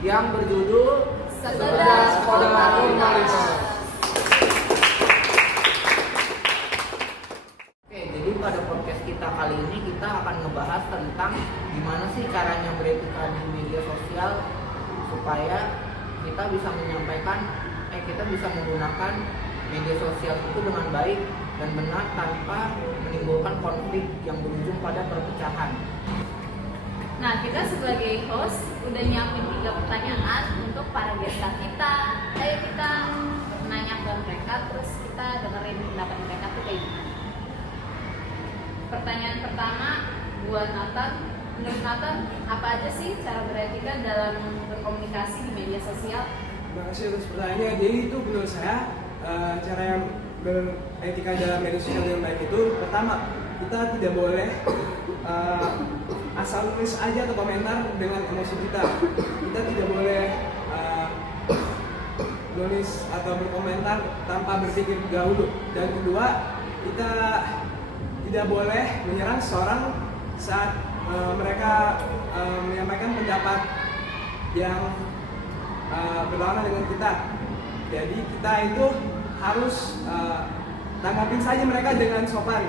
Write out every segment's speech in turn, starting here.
yang berjudul Sekedar Formalitas. Oke, jadi pada podcast kita kali ini kita akan ngebahas tentang gimana sih caranya beretika di media sosial supaya kita bisa kita bisa menggunakan media sosial itu dengan baik dan benar tanpa menimbulkan konflik yang berujung pada perpecahan. Nah, kita sebagai host udah nyiapin 3 pertanyaan untuk para guest kita. Ayo kita nanya ke mereka, terus kita dengerin pendapat mereka tuh kayak gimana. Pertanyaan pertama buat Nathan. Menurut Nathan, apa aja sih cara beretika dalam berkomunikasi di media sosial? Terima kasih atas pertanyaannya. Jadi itu menurut saya cara yang beretika dalam media sosial yang baik itu pertama, kita tidak boleh asal nulis aja atau komentar dengan emosi kita. Kita tidak boleh nulis atau berkomentar tanpa berpikir dahulu. Dan kedua, kita tidak boleh menyerang seseorang saat mereka menyampaikan pendapat yang berlawanan dengan kita. Jadi kita itu harus tanggapin saja mereka dengan sopan.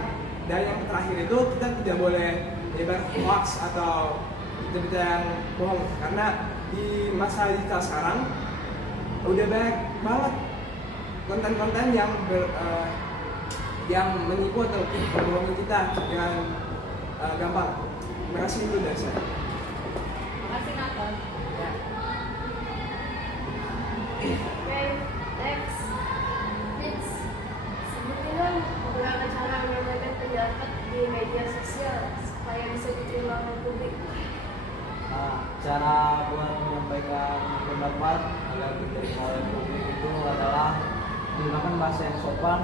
Dan yang terakhir itu kita tidak boleh menyebar hoax atau berita yang bohong, karena di masa digital sekarang udah banyak banget konten-konten yang menipu atau membohongi kita dengan gampang. Terima kasih itu dari saya. Terima kasih Nathan. Oke, next. Fitz, sebutin dong beberapa cara menyampaikan pendapat di media sosial supaya bisa diterima oleh publik. Nah, cara buat menyampaikan pendapat agar diterima oleh publik itu adalah menggunakan bahasa yang sopan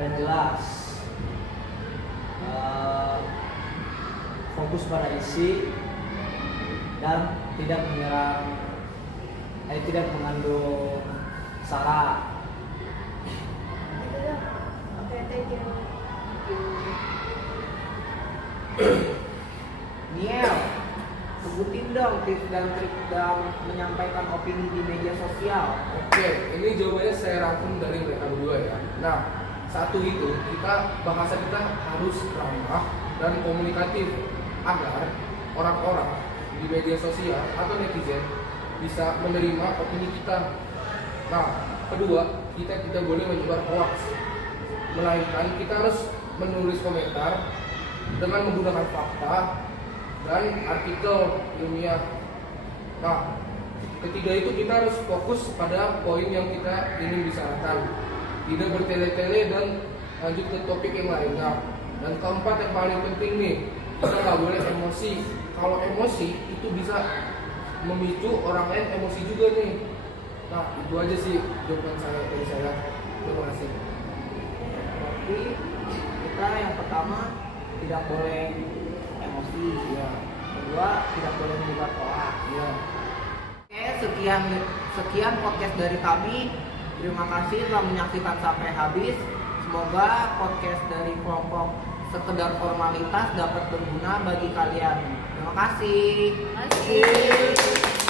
dan jelas. Fokus pada isi dan tidak mengandung sara. Gitu dong. Oke, thank you. Niel, sebutin dong tips dan trik dalam menyampaikan opini di media sosial. Oke, ini jawabannya saya rangkum dari mereka berdua ya. Nah, satu itu bahasa kita harus ramah dan komunikatif agar orang-orang di media sosial atau netizen bisa menerima opini kita. Nah, kedua, kita tidak boleh menyebar hoax, melainkan kita harus menulis komentar dengan menggunakan fakta dan artikel ilmiah. Nah, ketiga itu kita harus fokus pada poin yang kita ingin bicarakan, tidak bertele-tele dan lanjut ke topik yang lainnya. Dan keempat yang paling penting nih, kita nggak boleh emosi. Kalau emosi itu bisa memicu orang lain emosi juga nih. Nah, itu aja sih jawaban dari saya. Terima kasih. Berarti kita yang pertama tidak boleh emosi, Ya, kedua tidak boleh menyebar hoax. ya. Oke, sekian podcast dari kami. Terima kasih telah menyaksikan sampai habis. Semoga podcast dari kelompok Sekedar Formalitas dapat berguna bagi kalian. Terima kasih. Terima kasih.